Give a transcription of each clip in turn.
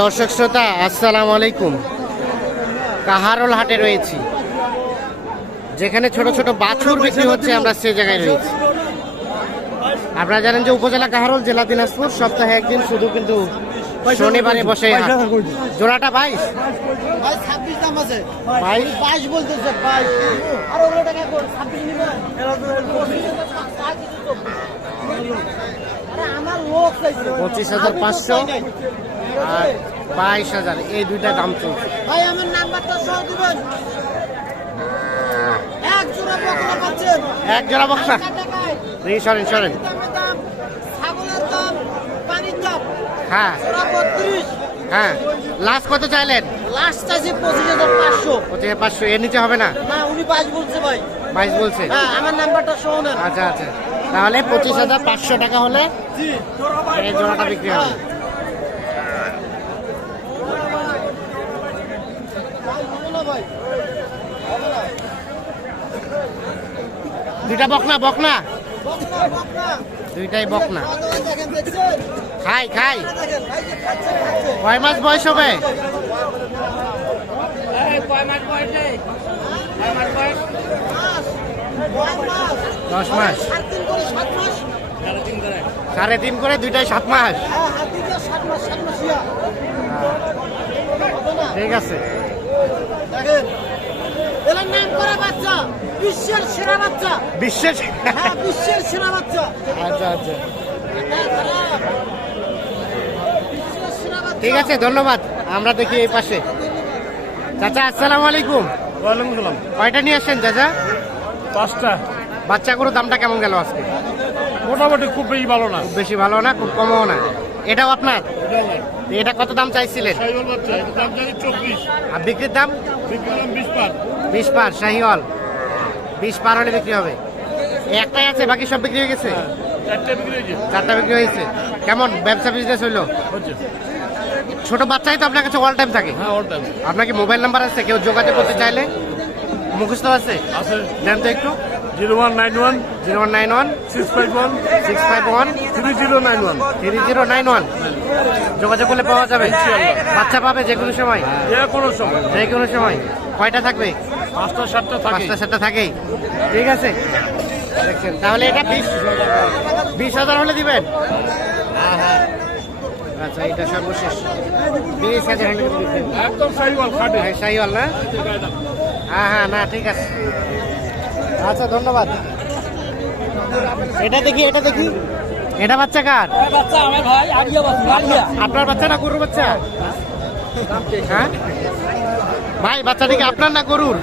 দর্শক শ্রোতা আসসালামু আলাইকুম। কাহারল হাটে রয়েছি। যেখানে ছোট ছোট বাছুর বিক্রি হচ্ছে আমরা সে জায়গায় রয়েছি। আপনারা জানেন যে উপজেলা কাহারল জেলা দিনাজপুর সপ্তাহে একদিন শুধু কিন্তু শনিবারে বসে। জোড়াটা বাইশ? বাইশ পঁচিশ হাজার পাঁচশো আর বাইশ হাজার এই দুইটা দাম চলছে। ভাই আমার নাম্বারটা সহ দিবেন? এক জোড়া বকরা পাচ্ছেন এক জোড়া বক্সা এই সরেন সরেন। ছাগলের দাম পানির দাম। হ্যাঁ। বত্রিশ। হ্যাঁ। লাস্ট কত চাইলেন? লাস্ট চাইছি পঁচিশ হাজার পাঁচশো। পঁচিশ হাজার পাঁচশো এর নিচে হবে না? না উনি বাইশ বলছে ভাই। বাইশ বলছে? হ্যাঁ আমার নাম্বারটা আচ্ছা আচ্ছা। তাহলে পঁচিশ হাজার পাঁচশো টাকা হলে এই জোড়াটা বিক্রি হবে। দুইটা বকনা বকনা। দুইটাই বকনা। খাই খাই। দেখেন ভাই যে খাচ্ছে খাচ্ছে কয় মাস বয়স হবে মাস কয় মাস। দশ মাস সাত দিন করে সাত মাস সাড়ে তিন করে দুইটাই সাত মাস। হ্যাঁ ঠিক আছে। দেখেন এলার নাম করা বাচ্চা বিশ্বের সেরা বাচ্চা। বিশ্বের হ্যাঁ বিশ্বের সেরা বাচ্চা। আচ্ছা আচ্ছা। খারাপ। বিশ্বের সেরা বাচ্চা। ঠিক আছে ধন্যবাদ। আমরা দেখি এই পাশে। চাচা আসসালামু আলাইকুম। ওয়ালাইকুম সালাম। কয়টা নিয়ে আসছেন চাচা? পাঁচটা। বাচ্চা গরুর দামটা কেমন গেল আজকে? মোটামুটি খুব বেশি ভালো না। খুব বেশি ভালো না খুব কমও না। এটাও আপনার? এটা কত দাম চাইছিলেন? আর বিক্রির দাম? বিশ পার। শাহিওয়াল। বিশ পার হলে বিক্রি হবে। একটাই আছে বাকি সব বিক্রি হয়ে গেছে? চারটে বিক্রি হয়েছে চারটা বিক্রি হয়েছে কেমন ব্যবসা বিজনেস হইল? ছোট বাচ্চাই তো আপনার কাছে অল টাইম থাকে। হ্যাঁ অল টাইম আপনার কি মোবাইল নাম্বার আছে? কেউ যোগাযোগ করতে চাইলে? মুখস্থ আছে? আছে। দেন তো একটু। Zero one nine one zero one nine one six five one six five one three zero nine one. Three zero nine one. যোগাযোগ করলে পাওয়া যাবে। বাচ্চা পাবে যে কোনো সময়? যে কোনো সময়। যে কোনো সময়। কয়টা থাকবে? পাঁচটা সাতটা থাকে পাঁচটা সাতটা থাকেই। ঠিক আছে? দেখছেন। তাহলে এটা বিশ। বিশ হাজার হলে দিবেন? হ্যাঁ হ্যাঁ। আচ্ছা এটা সর্বশেষ। বিশ হাজার হলে একদম খাটে। হ্যাঁ, শাহিওয়াল না? হ্যাঁ হ্যাঁ না ঠিক আছে। আচ্ছা ধন্যবাদ। এটা দেখি এটা দেখি। এটা বাচ্চা কার? বাচ্চা বাচ্চা আপনার বাচ্চা না গরুর বাচ্চা? হ্যাঁ? ভাই বাচ্চাটা কি আপনার না গরুর?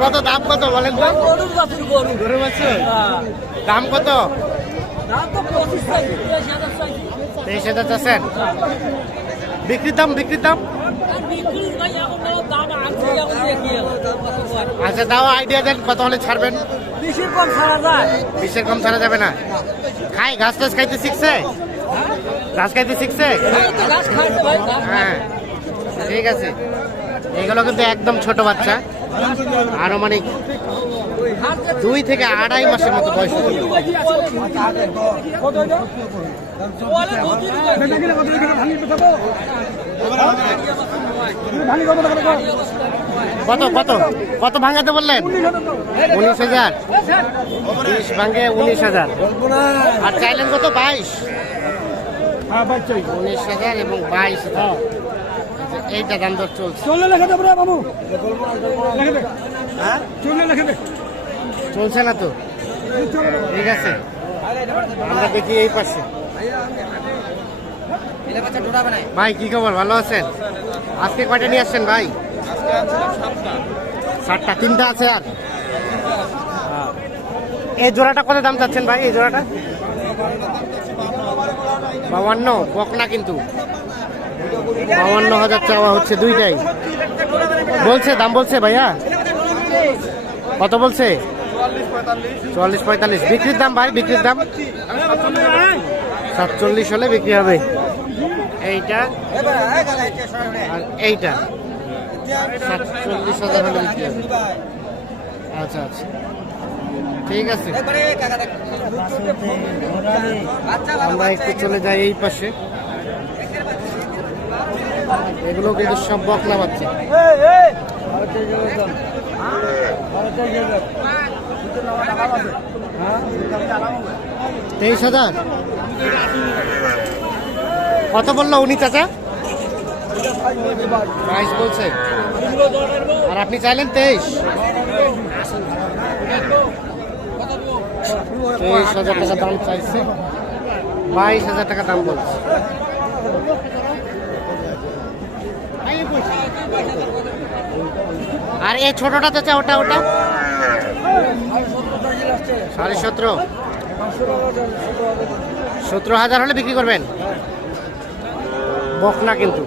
কত দাম কত বলেন বাছুর বাচ্চা দাম কত? তেইশ হাজার চাচ্ছেন? বিক্রির দাম বিক্রির দাম আচ্ছা তাও আইডিয়া দেন কত হলে ছাড়বেন বেশির কম ছাড়া যায় বিশের কম ছাড়া যাবে না খাই ঘাস টাস খাইতে শিখছে ঘাস খাইতে শিখছে হ্যাঁ ঠিক আছে এগুলো কিন্তু একদম ছোট বাচ্চা আনুমানিক দুই থেকে আড়াই মাসের মতো বয়স। কত কত? কত ভাঙাতে বললেন? উনিশ হাজার। বিশ ভাঙে উনিশ হাজার। আর চাইলেন কত? বাইশ। হ্যাঁ উনিশ হাজার এবং বাইশ এইটা দাম দর চলছে। চলে লেখে দে বাবু। চলে লেখে দে। চলছে না তো? ঠিক আছে। আমরা দেখি এই পাশে। ভাই কি খবর? ভালো আছেন? আজকে কয়টা নিয়ে আসছেন ভাই? সাতটা। তিনটা আছে আর? এই জোড়াটা কত দাম চাচ্ছেন ভাই এই জোড়াটা? বাউান্ন বকনা কিন্তু। বাউান্ন হাজার চাওয়া হচ্ছে দুইটাই। বলছে দাম বলছে ভাইয়া? কত বলছে? চুয়াল্লিশ পঁয়তাল্লিশ। বিক্রির দাম ভাই বিক্রির দাম? সাতচল্লিশ হলে বিক্রি হবে। এইটা। আর এইটা। সাতচল্লিশ হাজার হলে বিক্রি হবে। আচ্ছা আচ্ছা। ঠিক আছে। আমরা একটু চলে যাই এই পাশে। এগুলো কিন্তু সব বকলা বাচ্চা। তেইশ হাজার? কত বলল উনি, চাচা? বাইশ বলছে। আর আপনি চাইলেন তেইশ। তেইশ হাজার টাকা দাম চাইছে। বাইশ হাজার টাকা দাম বলছে। আর এই ছোটটা চাচা, ওটা ওটা? সাড়ে সতেরো। সতেরো হাজার হলে বিক্রি করবেন? বকনা কিন্তু।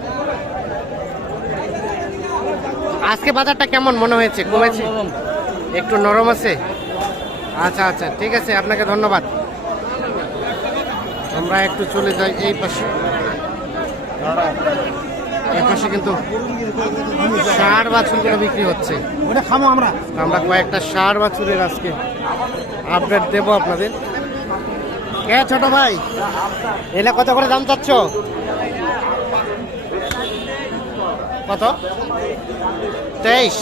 আজকে বাজারটা কেমন মনে হয়েছে? কমেছে? একটু নরম আছে? আচ্ছা আচ্ছা ঠিক আছে আপনাকে ধন্যবাদ। আমরা একটু চলে যাই এই পাশে। এই পাশে কিন্তু ষাট বাছুরগুলো বিক্রি হচ্ছে। আমরা। কয়েকটা ষাট বাছুরের আজকে আপডেট দেবো আপনাদের। কে ছোট ভাই? এলে কত করে দাম চাচ্ছ? কত? তেইশ।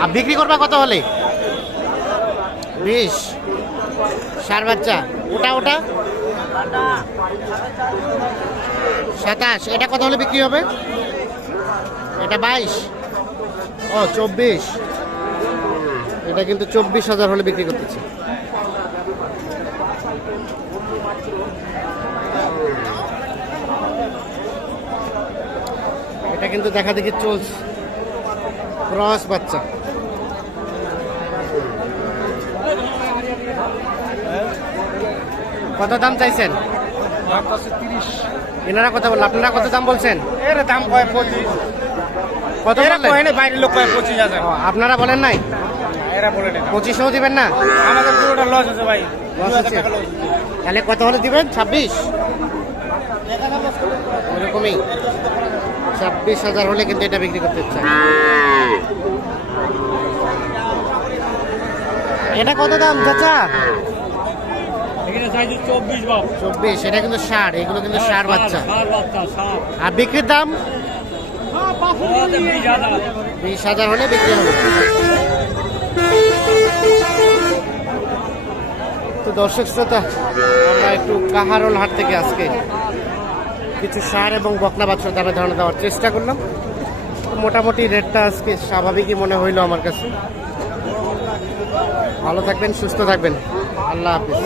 আর বিক্রি করবা কত হলে? বিশ। সার বাচ্চা। ওটা ওটা? সাতাশ। এটা কত হলে বিক্রি হবে? এটা বাইশ। ও, চব্বিশ। এটা কিন্তু চব্বিশ হাজার হলে বিক্রি করতেছে। এটা কিন্তু দেখা দেখি চলছে। ক্রস বাচ্চা। কত দাম চাইছেন? এনারা কথা বলল আপনারা কত দাম বলছেন? এর দাম কয় পঁচিশ। কত বাইরের লোক কয় পঁচিশ হাজার। আপনারা বলেন নাই? পঁচিশেও দিবেন না? আমাদের পুরোটা লস আছে ভাই। Loss আছে? টাকা loss আছে। তাহলে কত হলে দিবেন? ছাব্বিশ? ওরকমই ছাব্বিশ হাজার হলে কিন্তু এটা বিক্রি করতে চাই। এটা কত দাম চাচা? চব্বিশ এটা কিন্তু ষাট এগুলো কিন্তু ষাট বাচ্চা। আর বিক্রির দাম? বিশ হাজার হলে বিক্রি হবে। তো দর্শক শ্রোতা, আমরা একটু কাহারোল হাট থেকে আজকে কিছু সার এবং বকনা বাচ্চার দামে ধারণা দেওয়ার চেষ্টা করলাম। মোটামুটি রেটটা আজকে স্বাভাবিকই মনে হইল আমার কাছে। ভালো থাকবেন, সুস্থ থাকবেন। আল্লাহ হাফিজ।